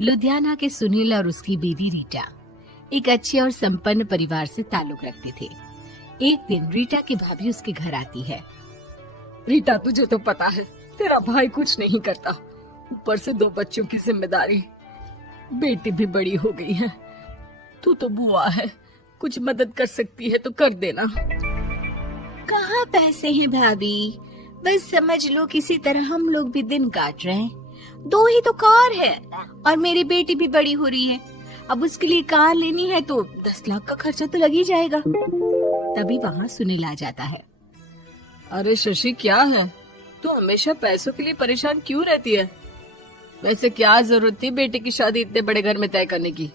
लुधियाना के सुनील और उसकी बीवी रीटा एक अच्छे और संपन्न परिवार से ताल्लुक रखते थे। एक दिन रीटा की भाभी उसके घर आती है। रीटा, तुझे तो पता है तेरा भाई कुछ नहीं करता, ऊपर से 2 बच्चों की जिम्मेदारी, बेटी भी बड़ी हो गई है। तू तो बुआ है, कुछ मदद कर सकती है तो कर देना। कहाँ पैसे हैं भाभी, बस समझ लो किसी तरह हम लोग भी दिन काट रहे हैं। 2 ही तो कार है और मेरी बेटी भी बड़ी हो रही है। अब उसके लिए कार लेनी है तो 10 लाख का खर्चा तो लग ही जाएगा। तभी वहाँ सुनील आ जाता है। अरे शशि, क्या है, तू हमेशा पैसों के लिए परेशान क्यों रहती है? वैसे क्या जरूरत थी बेटी की शादी इतने बड़े घर में तय करने की?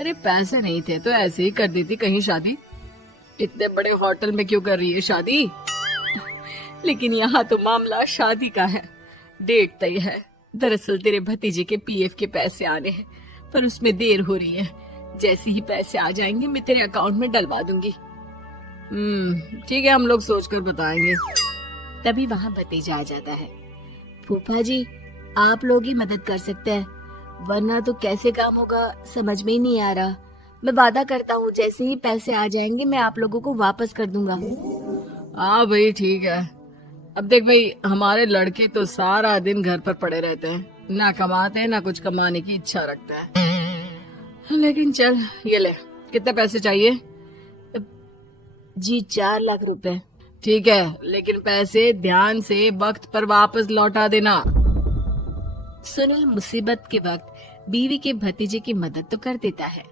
अरे पैसे नहीं थे तो ऐसे ही कर देती कहीं शादी। इतने बड़े होटल में क्यों कर रही है शादी? लेकिन यहाँ तो मामला शादी का है, डेट तय है। दरअसल तेरे भतीजे के पीएफ के पैसे आने हैं, पर उसमें देर हो रही है। जैसे ही पैसे आ जाएंगे मैं तेरे अकाउंट में डलवा दूंगी। ठीक है, हम लोग सोचकर बताएंगे। तभी वहाँ भतीजा आ जाता है। फूफा जी, आप लोग ही मदद कर सकते हैं, वरना तो कैसे काम होगा समझ में ही नहीं आ रहा। मैं वादा करता हूँ जैसे ही पैसे आ जाएंगे मैं आप लोगों को वापस कर दूंगा। हाँ भाई, ठीक है। अब देख भाई, हमारे लड़के तो सारा दिन घर पर पड़े रहते हैं, ना कमाते हैं ना कुछ कमाने की इच्छा रखते हैं। लेकिन चल, ये ले, कितने पैसे चाहिए? जी 4 लाख रुपए। ठीक है, लेकिन पैसे ध्यान से वक्त पर वापस लौटा देना। सुनील मुसीबत के वक्त बीवी के भतीजे की मदद तो कर देता है,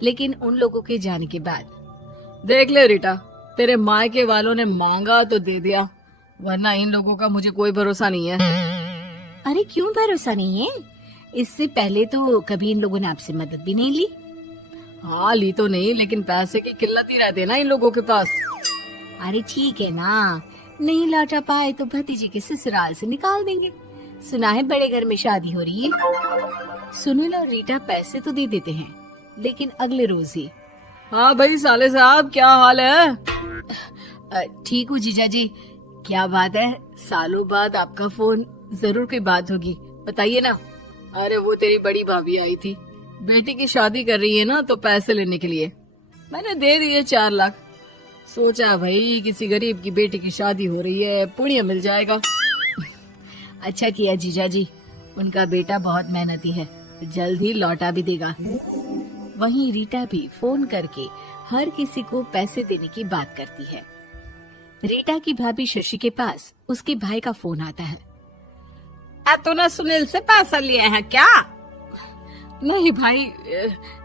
लेकिन उन लोगों के जाने के बाद देख ले रीटा, तेरे मायके वालों ने मांगा तो दे दिया, वरना इन लोगों का मुझे कोई भरोसा नहीं है। अरे क्यों भरोसा नहीं है? इससे पहले तो कभी इन लोगों ने आपसे मदद भी नहीं ली। हाँ, ली तो नहीं, लेकिन पैसे की किल्लत ही रहती है ना इन लोगों के पास। अरे ठीक है ना, नहीं लौटा पाए तो भतीजे के ससुराल से निकाल देंगे। सुना है बड़े घर में शादी हो रही है। सुनील और रीटा पैसे तो दे देते हैं, लेकिन अगले रोज ही। हाँ भाई साले साहब, क्या हाल है? ठीक हूँ जीजा जी। क्या बात है, सालों बाद आपका फोन, जरूर कोई बात होगी, बताइए ना। अरे वो तेरी बड़ी भाभी आई थी, बेटी की शादी कर रही है ना, तो पैसे लेने के लिए मैंने दे दिए 4 लाख। सोचा भाई किसी गरीब की बेटी की शादी हो रही है, पुण्य मिल जाएगा। अच्छा किया जीजा जी, उनका बेटा बहुत मेहनती है, जल्द ही लौटा भी देगा। वहीं रीटा भी फोन करके हर किसी को पैसे देने की बात करती है। रीटा की भाभी शशि के पास उसके भाई का फोन आता है। तूने सुनील से पैसा लिए हैं क्या? नहीं भाई,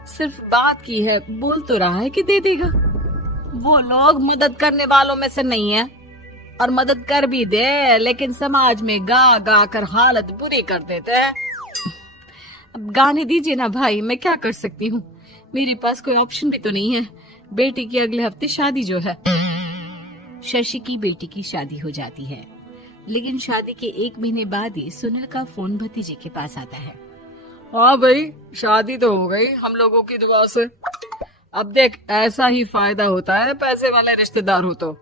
सिर्फ बात की है, बोल तो रहा है कि दे देगा। वो लोग मदद करने वालों में से नहीं है, और मदद कर भी दे लेकिन समाज में गा गा कर हालत बुरी कर देते हैं। अब गाने दीजिए ना भाई, मैं क्या कर सकती हूँ, मेरे पास कोई ऑप्शन भी तो नहीं है। बेटी की अगले हफ्ते शादी जो है। शशि की बेटी की शादी हो जाती है, लेकिन शादी के 1 महीने बाद ही सुनील का फोन भतीजे के पास आता है। हाँ भाई, शादी तो हो गई हम लोगों की दुआ से। अब देख, ऐसा ही फायदा होता है पैसे वाले रिश्तेदार हो तो।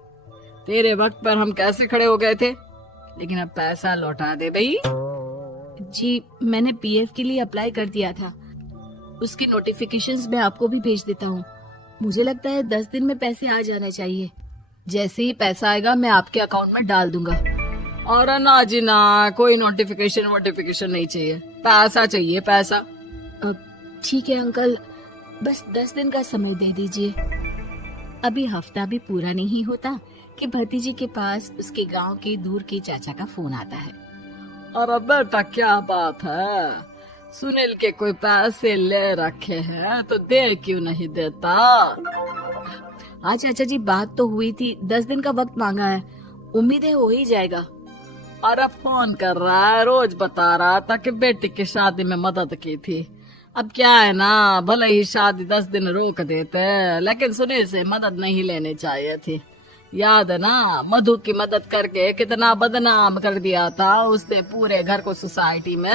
तेरे वक्त पर हम कैसे खड़े हो गए थे, लेकिन अब पैसा लौटा दे भाई। जी, मैंने पीएफ के लिए अप्लाई कर दिया था, उसकी नोटिफिकेशंस मैं आपको भी भेज देता हूँ। मुझे लगता है 10 दिन में पैसे आ जाना चाहिए। जैसे ही पैसा आएगा मैं आपके अकाउंट में डाल दूंगा। और ना जी ना, कोई नोटिफिकेशन नहीं चाहिए, पैसा चाहिए, पैसा। ठीक है अंकल, बस 10 दिन का समय दे दीजिए। अभी हफ्ता भी पूरा नहीं होता कि भतीजे के पास उसके गांव के दूर के चाचा का फोन आता है। अरे बेटा, क्या बात है, सुनील के कोई पैसे ले रखे हैं तो दे क्यों नहीं देता? हाँ चाचा जी, बात तो हुई थी, 10 दिन का वक्त मांगा है, उम्मीद है हो ही जाएगा। अरे फोन कर रहा है, रोज बता रहा था कि बेटी की शादी में मदद की थी। अब क्या है ना, भले ही शादी 10 दिन रोक देते, लेकिन सुनील से मदद नहीं लेनी चाहिए थी। याद है ना, मधु की मदद करके कितना बदनाम कर दिया था उसने पूरे घर को सोसाइटी में।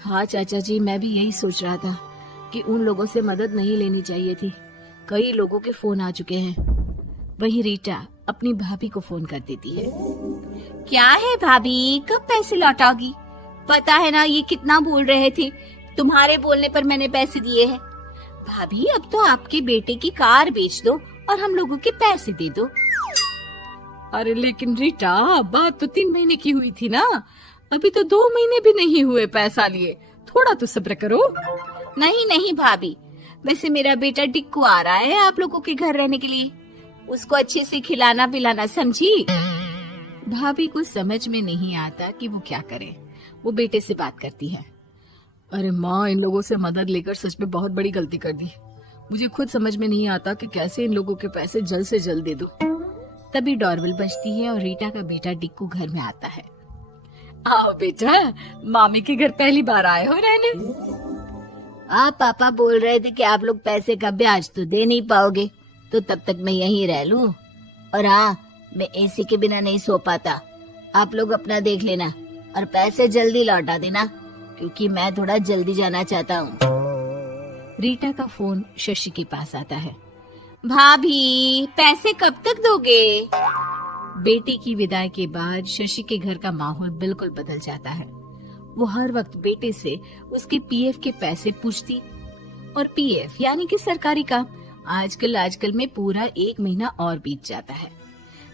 हाँ चाचा जी, मैं भी यही सोच रहा था कि उन लोगों से मदद नहीं लेनी चाहिए थी। कई लोगों के फोन आ चुके हैं। वही रीटा अपनी भाभी को फोन कर देती है। क्या है भाभी, कब पैसे लौटाओगी? पता है ना ये कितना बोल रहे थे, तुम्हारे बोलने पर मैंने पैसे दिए हैं। भाभी अब तो आपके बेटे की कार बेच दो और हम लोगों के पैसे दे दो। अरे लेकिन रीटा, बात तो 3 महीने की हुई थी ना, अभी तो 2 महीने भी नहीं हुए पैसा लिए, थोड़ा तो सब्र करो। नहीं नहीं भाभी, वैसे मेरा बेटा टिक्कू आ रहा है आप लोगों के घर रहने के लिए, उसको अच्छे से खिलाना पिलाना, समझी। भाभी को समझ में नहीं आता कि वो क्या करे। वो बेटे से बात करती है। अरे माँ, इन लोगों से मदद लेकर सच में बहुत बड़ी गलती कर दी। मुझे खुद समझ में नहीं आता कि कैसे इन लोगों के पैसे जल्द से जल्द दे दूं। तभी डोरबेल बजती है और रीटा का बेटा टिक्कू घर में आता है। आओ बेटा, मामी के घर पहली बार आए हो रहने। आप पापा बोल रहे थे कि आप लोग पैसे का ब्याज तो दे नहीं पाओगे, तो तब तक मैं यहीं रह लूं। और हाँ, मैं एसी के बिना नहीं सो पाता। आप लोग अपना देख लेना और पैसे जल्दी लौटा देना, क्योंकि मैं थोड़ा जल्दी जाना चाहता हूँ। रीटा का फोन शशि के पास आता है। भाभी, पैसे कब तक दोगे? बेटी की विदाई के बाद शशि के घर का माहौल बिल्कुल बदल जाता है। वो हर वक्त बेटे से उसके पीएफ के पैसे पूछती, और पीएफ यानी कि सरकारी काम। आजकल में पूरा 1 महीना और बीत जाता है।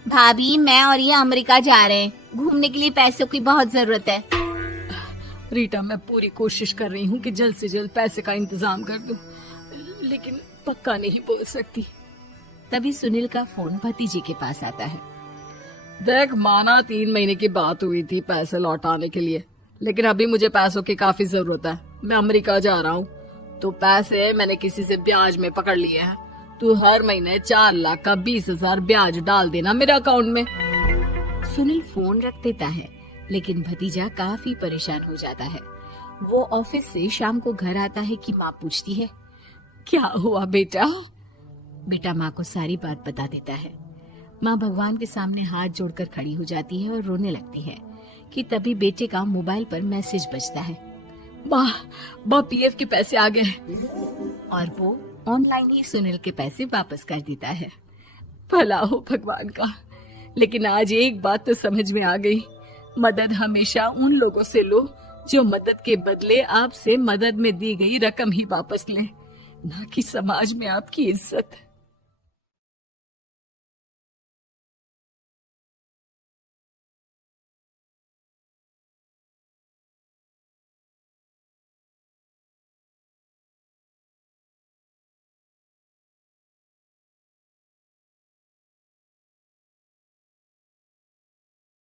भाभी, मैं और ये अमेरिका जा रहे हैं, घूमने के लिए पैसों की बहुत जरूरत है। रीटा, मैं पूरी कोशिश कर रही हूँ कि जल्द से जल्द पैसे का इंतजाम कर दूं, लेकिन पक्का नहीं बोल सकती। तभी सुनील का फोन भतीजे के पास आता है। देख माना 3 महीने की बात हुई थी पैसे लौटाने के लिए, लेकिन अभी मुझे पैसों की काफी जरूरत है। मैं अमेरिका जा रहा हूँ, तो पैसे मैंने किसी से ब्याज में पकड़ लिए हैं। तू हर महीने 4 लाख का 20,000 ब्याज डाल देना मेरे अकाउंट में। सुनील फोन रख देता है, लेकिन भतीजा काफी परेशान हो जाता है। वो ऑफिस से शाम को घर आता है कि माँ पूछती है, क्या हुआ बेटा? बेटा माँ को सारी बात बता देता है। माँ भगवान के सामने हाथ जोड़कर खड़ी हो जाती है और रोने लगती है कि तभी बेटे का मोबाइल पर मैसेज बजता है। माँ, पीएफ के पैसे आ गए। और वो ऑनलाइन ही सुनील के पैसे वापस कर देता है। भला हो भगवान का। लेकिन आज एक बात तो समझ में आ गई, मदद हमेशा उन लोगों से लो जो मदद के बदले आपसे मदद में दी गई रकम ही वापस लें, ना कि समाज में आपकी इज्जत।